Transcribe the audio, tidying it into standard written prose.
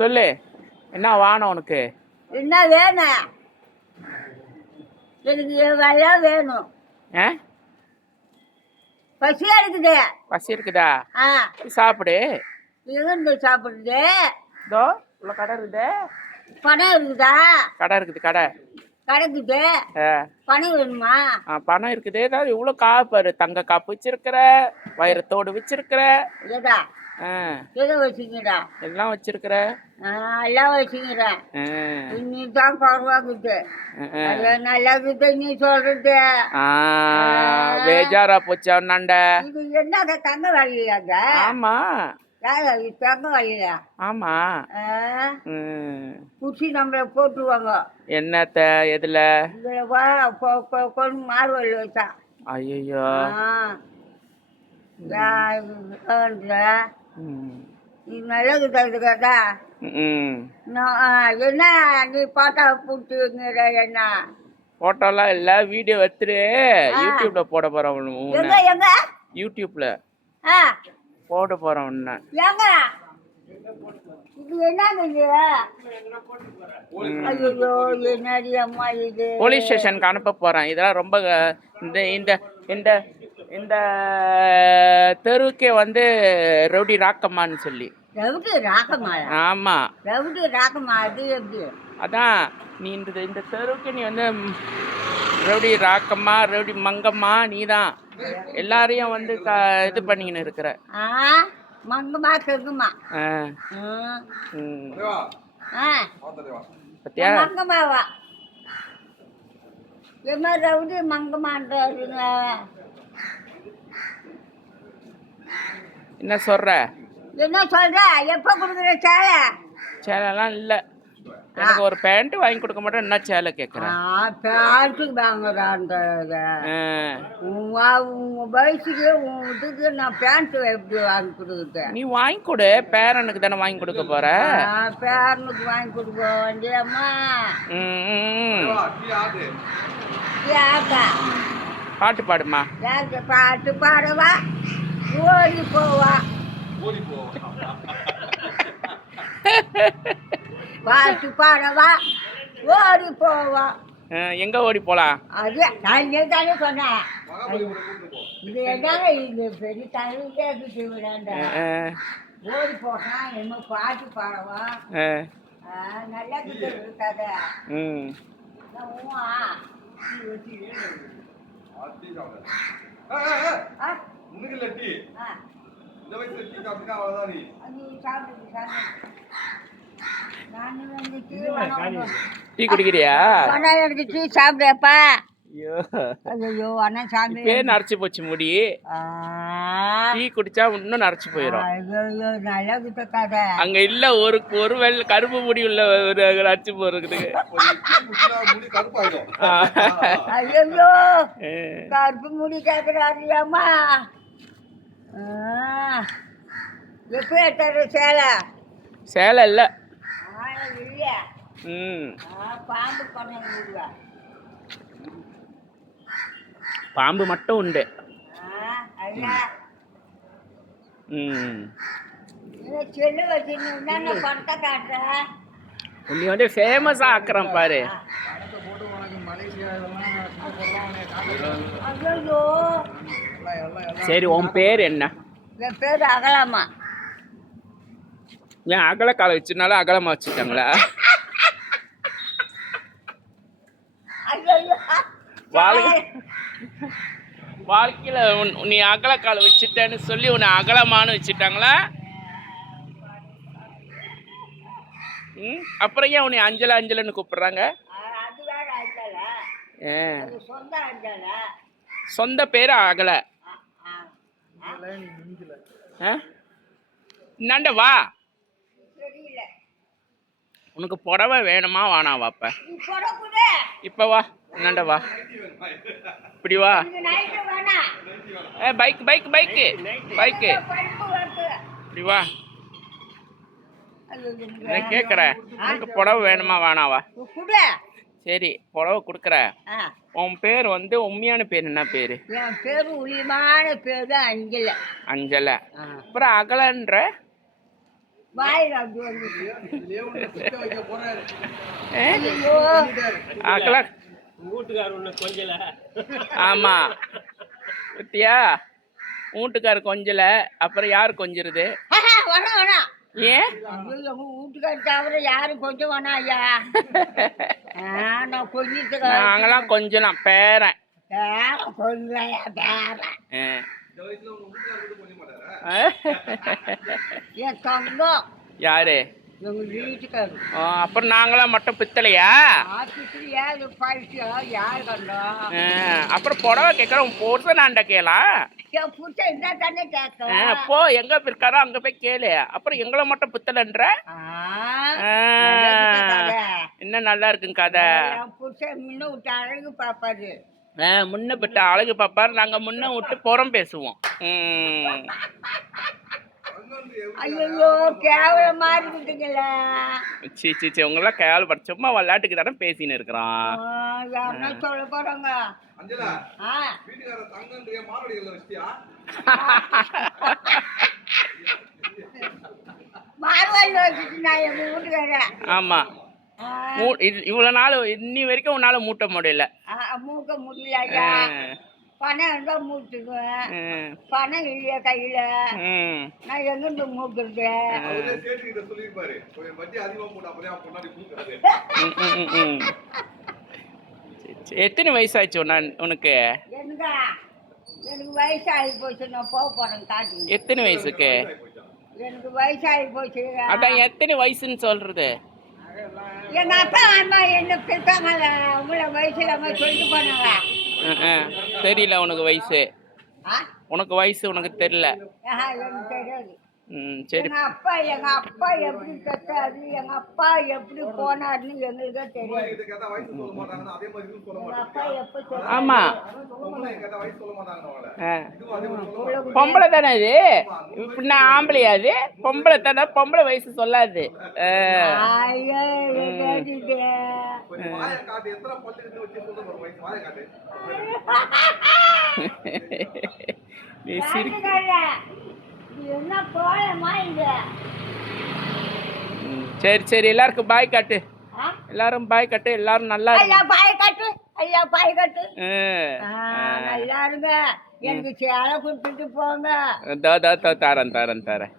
சொல்லு, என்ன வாணும் உனக்கு? என்ன வேணும்? எனக்கு எல்லாம் வேணும். பசி எடுக்குது. பசி இருக்குதா? ஆ சாப்பிடு. எங்க சாப்பிடுது? இதோ உள்ள கடை இருக்குது. பணம் இருக்குதா? கடை இருக்குது, கடை கிடைக்குது. பணம் வேணுமா? பணம் இருக்குது. ஏதாவது இவ்வளோ காப்பாரு, தங்க காப்பு வச்சிருக்கிற, வைரத்தோடு வச்சிருக்கிற. ஏதா எதை வச்சுக்கிறா? எல்லாம் வச்சிருக்கிற. எல்லாம் வச்சுக்கிறேன். நீதான் பரவாக்குது. நல்லா இருக்குது நீ சொல்றது. பேஜாரா போச்சா நண்ட? இது என்ன தங்க வழியாங்க? ஆமா தங்க வழியா? ஆமா. குச்சி நம்மள போட்டுருவாங்க. என்னத்த எதுல? கொண்டு மார்வல் வச்சா. ஐயோ நல்லது கேட்டா என்ன நீ பாட்டா போட்டுங்கிற? என்ன போட்டோலாம் இல்ல, வீடியோ எடுத்துட்டு யூடியூப்ல போட போறோம். எங்க எங்க யூடியூப்ல போட போறோம். எங்க இது என்னங்க? ஐயோ என்னடி அம்மா இது? போலீஸ் ஸ்டேஷனுக்கு அனுப்ப போறேன். இதெல்லாம் ரொம்ப இந்த இந்த இந்த இந்த தெருவுக்கே வந்து ரவுடி ராக்கம்மான்னு சொல்லி. ரவுடி ராக்கம்மா? ஆமா ரவுடி ராக்கம்மா. அது எப்படி? அதான் நீ இந்த தெருவுக்கு நீ வந்து ரவுடி ராக்கம்மா, ரவுடி மங்கம்மா, நீ தான் எல்லாரையும் வந்து இது பண்ணிக்கின்னு இருக்கிற. மங்கம்மா கெங்குமா? பத்தியா? மங்கம்மாவா? என்ன ரவுடி மங்கம்மான்றீங்க? என்ன சொல்ற? என்ன சொல்ற? எப்ப கொடுக்குற சேலை? சேலைலாம் இல்லை. எனக்கு ஒரு பேண்ட் வாங்கி கொடுக்க மாட்டேன். என்ன சேலை கேட்குறேன்? பேண்ட்டுக்கு வாங்குறான்ற உங்க வயசுக்கு உன் இதுக்கு நான் பேண்ட் எப்படி வாங்கி கொடுக்குறேன்? நீ வாங்கி கொடு. பேரனுக்கு தானே வாங்கி கொடுக்க போற. பேரனுக்கு வாங்கி கொடுக்க வேண்டியம்மா. பாட்டு பாடுமா? பாட்டு பாடவா? ஓடி போவா. பாட்டு பாடவா? ஓடி போவா. எங்க ஓடி போலாம்? அது நான் தானே சொன்னேன். இது என்னங்க இது பெரிய தமிழ் கேட்டு விடாண்ட. ஓடி போனா என்ன பாட்டு பாடவா? நல்லா இருக்காத. டீ குடிக்கிறியா? எனக்கு டீ சாப்பிடுப்பா. ஐயோ அண்ணா சாமி பேர் நரைச்சு போச்சு முடி. டீ குடிச்சா இன்னும் நரைச்சு போயிடும். அங்க இல்ல ஒரு வெள்ளை கருப்பு முடி உள்ள ஒரு நரைச்சு போறதுக்கு. ஐயோ கருப்பு முடி கேக்குறாருமா. எப்ப எடுத்தாரு சேலை? சேலை இல்ல. இல்லையா? பாம்பு பண்ண பாம்பு மட்டும் உண்டு. செல்லு வச்சு படத்தை காட்டுற. நீ வந்து ஃபேமஸா ஆக்குறேன் பாரு. சரி உன் பேர் என்ன? என் பேர் அகலம்மா. ஏன் அகல காலை வச்சனால அகலமா வச்சுட்டாங்களா? வாழ்க்கையில நீ அகல காலை வச்சுட்டேன்னு சொல்லி உன்னை அகலமானு வச்சுட்டாங்களா? அப்புறம் ஏன் உன்னை அஞ்சல அஞ்சலன்னு கூப்பிடுறாங்க? சொந்த பேரு அகல. நண்ட வா. உனக்கு புடவை வேணுமா வானாவா? இப்ப வா என்னண்ட வா. இப்படி வா. பைக் பைக் பைக்கு பைக்கு இப்படி வா. கேக்குறேன் உனக்கு புடவை வேணுமா வேணாவா? சரி புடவை கொடுக்குற. உன் பேர் வந்து உண்மையான பேர் என்ன பேரு? என் பேரு உளிமான பேரு அஞ்சல. அஞ்சல. அப்புறம் அகலன்ற வாயில் அப்படி வந்து ஆ? ஐயோ ஆக்கலாம் வீட்டுக்காரர் ஒன்று கொஞ்சல ஆமா பத்தியா வீட்டுக்கார் கொஞ்சல அப்புறம் யார் கொஞ்சிருது வேணாம் வேணாம் ஏன் ஐயோ எங்க வீட்டுக்கார தவிர யாரும் கொஞ்சம் வேணாம் ஐயா நான் கொஞ்சத்துக்கு நாங்களாம் கொஞ்சலாம் பேரன் கொஞ்சம் பேரன் ஆ. என் தங்கம் யாரு எங்க வீட்டுக்காரு அப்புறம் நாங்களாம் மட்டும் பித்தளையா ஆஸ்பத்திரி ஏது பழிச்சா யார் கண்டோம் அப்புறம் புடவை கேட்குறோம் புருஷனாண்ட கேளா என் புருஷன் என்ன தானே கேட்க போ எங்க இருக்காரோ அங்க போய் கேளு அப்புறம் எங்களை மட்டும் பித்தளைன்ற என்ன நல்லா இருக்குங்க கதை என் புருஷன் முன்ன விட்டு அழகு பாப்பாரு முன்ன விட்டு அழகு பாப்பாரு நாங்க முன்ன விட்டு புறம் பேசுவோம் ஐயோ கேவலமா இருக்குதுங்களா சீ சீ சீ உங்களாம் கேவலப்பட சும்மா விளையாட்டுக்கு தானே பேசின்னு இருக்கிறோம் யாருன்னா சொல்ல போறாங்க மார்வாடி வச்சுட்டு நான் எங்க வீட்டுக்காரன் ஆமா இவ்வளவு நாள் இன்னி வரைக்கும் உன்னால மூட்ட முடியல மூக்க முடியல ஐயா பணம் இருந்தா மூட்டுக்குவேன் பணம் இல்லையா கையில நான் எங்கிருந்து மூக்குறது எத்தனை வயசாச்சு உனக்கு எனக்கு எனக்கு வயசாகி போச்சு நான் போக போறேன் காட்டு எத்தனை வயசுக்கு எனக்கு வயசாகி போச்சு அதான் எத்தனை வயசுன்னு சொல்றது எங்க அப்பா அம்மா என்ன பெற்றாங்க உங்களை வயசுல அம்மா சொல்லிட்டு போனாங்க தெரியல உனக்கு வயசு உனக்கு வயசு உனக்கு தெரியல எனக்கு தெரியாது சரி எங்க அப்பா எப்படி பெற்றாரு எங்க அப்பா எப்படி போனாருன்னு எங்களுக்கே தெரியாது எங்க அப்பா எப்ப ஆமா பொம்பளை தானே இது இப்படி நான் ஆம்பளையா அது பொம்பளை தானே பொம்பளை வயசு சொல்லாது நீ சிரி என்ன போலமா இது சரி சரி எல்லாருக்கும் பாய் காட்டு எல்லாரும் பாய் காட்டு எல்லாரும் நல்லா ஐயா பாய் காட்டு ஐயா பாய் காட்டு நல்லா இருங்க எனக்கு சேலை கொடுத்துட்டு போங்க தரேன்